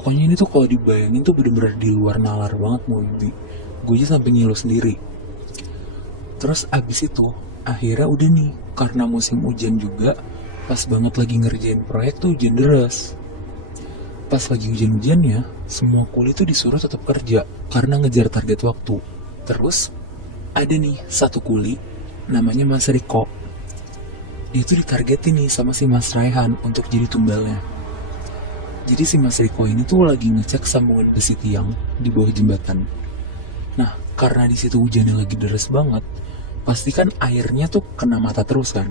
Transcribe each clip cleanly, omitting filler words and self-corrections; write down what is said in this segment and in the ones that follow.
Pokoknya ini tuh kalau dibayangin tuh bener-bener di luar nalar banget Mobi. Gue aja sampai ngilu sendiri. Terus abis itu akhirnya udah nih, karena musim hujan juga, pas banget lagi ngerjain proyek tuh hujan deras. Pas lagi hujan-hujannya, semua kuli tuh disuruh tetap kerja karena ngejar target waktu. Terus ada nih satu kuli namanya Mas Riko. Dia tuh ditargetin nih sama si Mas Raihan untuk jadi tumbalnya. Jadi si Mas Riko ini tuh lagi ngecek sambungan besi tiang di bawah jembatan. Nah, karena di situ hujannya lagi deras banget, pasti kan airnya tuh kena mata terus kan.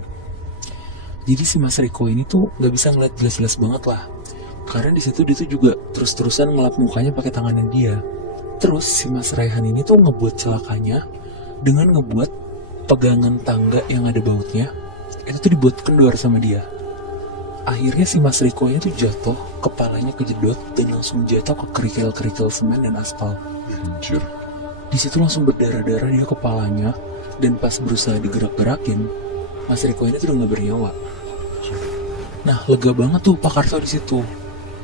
Jadi si Mas Riko ini tuh nggak bisa ngeliat jelas-jelas banget lah, karena di situ dia tuh juga terus-terusan ngelap mukanya pakai tangannya dia. Terus si Mas Raihan ini tuh ngebuat celakanya dengan ngebuat pegangan tangga yang ada bautnya itu tuh dibuat kendor sama dia. Akhirnya si Mas Riko nya tuh jatuh, kepalanya kejedot dan langsung jatuh ke kerikil-kerikil semen dan aspal. Anjir. Di situ langsung berdarah-darah dia kepalanya, dan pas berusaha digerak-gerakin, Mas Riko ini tuh udah nggak bernyawa. Nah, lega banget tuh Pak Karto di situ.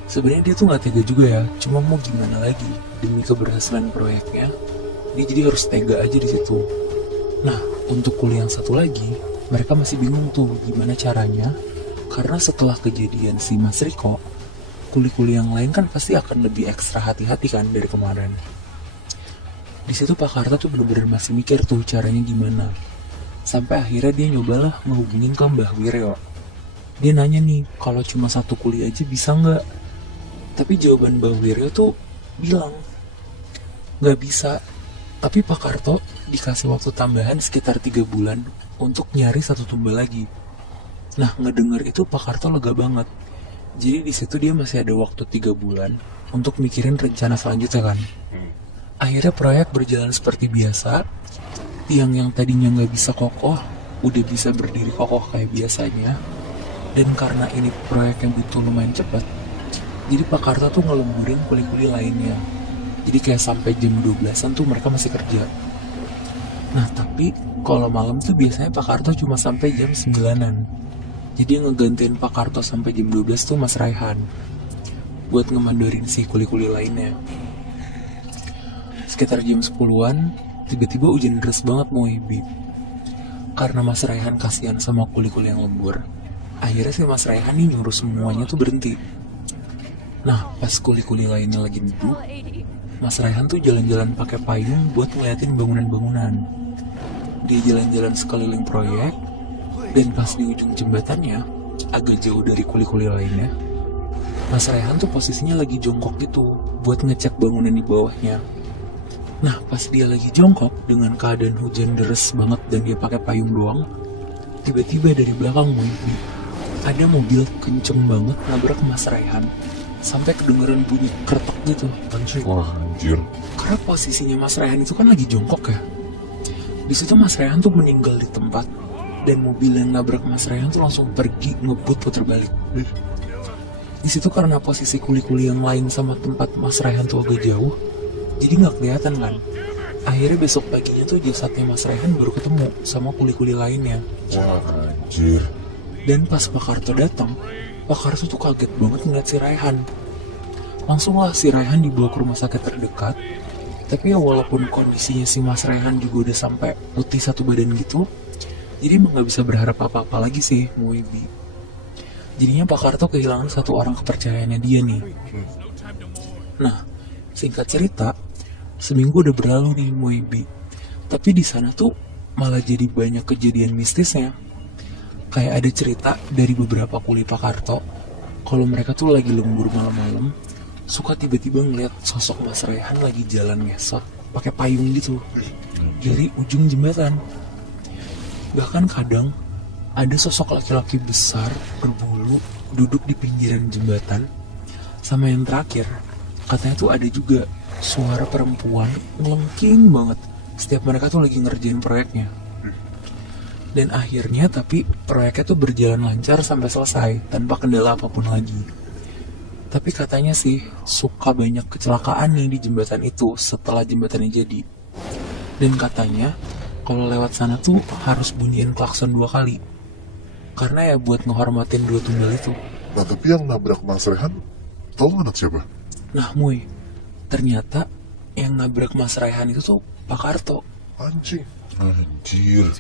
Sebenarnya dia tuh nggak tega juga ya, cuma mau gimana lagi, demi keberhasilan proyeknya, dia jadi harus tega aja di situ. Nah, untuk kuliah yang satu lagi, mereka masih bingung tuh gimana caranya, karena setelah kejadian si Mas Riko, kuli-kuli yang lain kan pasti akan lebih ekstra hati-hati kan dari kemarin. Di situ Pak Karta tuh bener-bener masih mikir tuh caranya gimana. Sampai akhirnya dia nyobalah ngehubungin ke Mbah Wiryo. Dia nanya nih, kalau cuma satu kuli aja bisa nggak? Tapi jawaban Mbah Wiryo tuh bilang, nggak bisa. Tapi Pak Karto dikasih waktu tambahan sekitar 3 bulan untuk nyari satu tumbal lagi. Nah, ngedenger itu Pak Karto lega banget. Jadi di situ dia masih ada waktu 3 bulan untuk mikirin rencana selanjutnya kan. Akhirnya proyek berjalan seperti biasa. Tiang yang tadinya nggak bisa kokoh, udah bisa berdiri kokoh kayak biasanya. Dan karena ini proyek yang butuh lumayan cepat, jadi Pak Karto tuh ngelemburin kuli-kuli lainnya. Jadi kayak sampai jam 12-an tuh mereka masih kerja. Nah tapi kalau malam tuh biasanya Pak Karto cuma sampai jam 9-an. Jadi yang ngegantiin Pak Karto sampai jam 12 tuh Mas Raihan, buat ngemandorin si kuli-kuli lainnya. Sekitar jam 10-an, tiba-tiba hujan deras banget mau Ibi. Karena Mas Raihan kasihan sama kuli-kuli yang lembur, akhirnya si Mas Raihan nih nyuruh semuanya tuh berhenti. Nah pas kuli-kuli lainnya lagi duduk, Mas Raihan tuh jalan-jalan pakai payung buat ngeliatin bangunan-bangunan. Dia jalan-jalan sekeliling proyek, dan pas di ujung jembatannya, agak jauh dari kuli-kuli lainnya, Mas Raihan tuh posisinya lagi jongkok gitu, buat ngecek bangunan di bawahnya. Nah pas dia lagi jongkok dengan keadaan hujan deras banget dan dia pakai payung doang, tiba-tiba dari belakang Moibi ada mobil kenceng banget nabrak Mas Raihan sampai kedengeran bunyi kretek gitu. Wah anjir. Karena posisinya Mas Raihan itu kan lagi jongkok ya. Di situ Mas Raihan tuh meninggal di tempat, dan mobil yang nabrak Mas Raihan tuh langsung pergi ngebut puter balik. Di situ karena posisi kuli-kuli yang lain sama tempat Mas Raihan tuh agak jauh, jadi nggak kelihatan kan. Akhirnya besok paginya tuh jasadnya Mas Raihan baru ketemu sama kuli-kuli lainnya. Wah anjir. Dan pas Pak Karto datang, Pak Karto tuh kaget banget ngeliat si Raihan. Langsung lah si Raihan dibawa ke rumah sakit terdekat. Tapi ya walaupun kondisinya si Mas Raihan juga udah sampai putih satu badan gitu, jadi emang gak bisa berharap apa-apa lagi sih Moibi. Jadinya Pak Karto kehilangan satu orang kepercayaannya dia nih. Nah, singkat cerita, seminggu udah berlalu nih Moibi. Tapi di sana tuh malah jadi banyak kejadian mistisnya. Kayak ada cerita dari beberapa kuli Pak Karto, kalau mereka tuh lagi lembur malam-malam, suka tiba-tiba ngeliat sosok Mas Raihan lagi jalan ngesot pakai payung gitu dari ujung jembatan. Bahkan kadang ada sosok laki-laki besar berbulu duduk di pinggiran jembatan. Sama yang terakhir, katanya tuh ada juga suara perempuan ngelengking banget setiap mereka tuh lagi ngerjain proyeknya. Dan akhirnya tapi proyeknya tuh berjalan lancar sampai selesai tanpa kendala apapun lagi. Tapi katanya sih suka banyak kecelakaan nih di jembatan itu setelah jembatannya jadi. Dan katanya kalau lewat sana tuh harus bunyiin klakson 2 kali. Karena ya buat ngehormatin 2 tunggal itu. Nah tapi yang nabrak Mas Rehan, tau anak siapa? Nah, Muy, ternyata yang nabrak Mas Raihan itu tuh Pak Karto. Anjing. Anjir.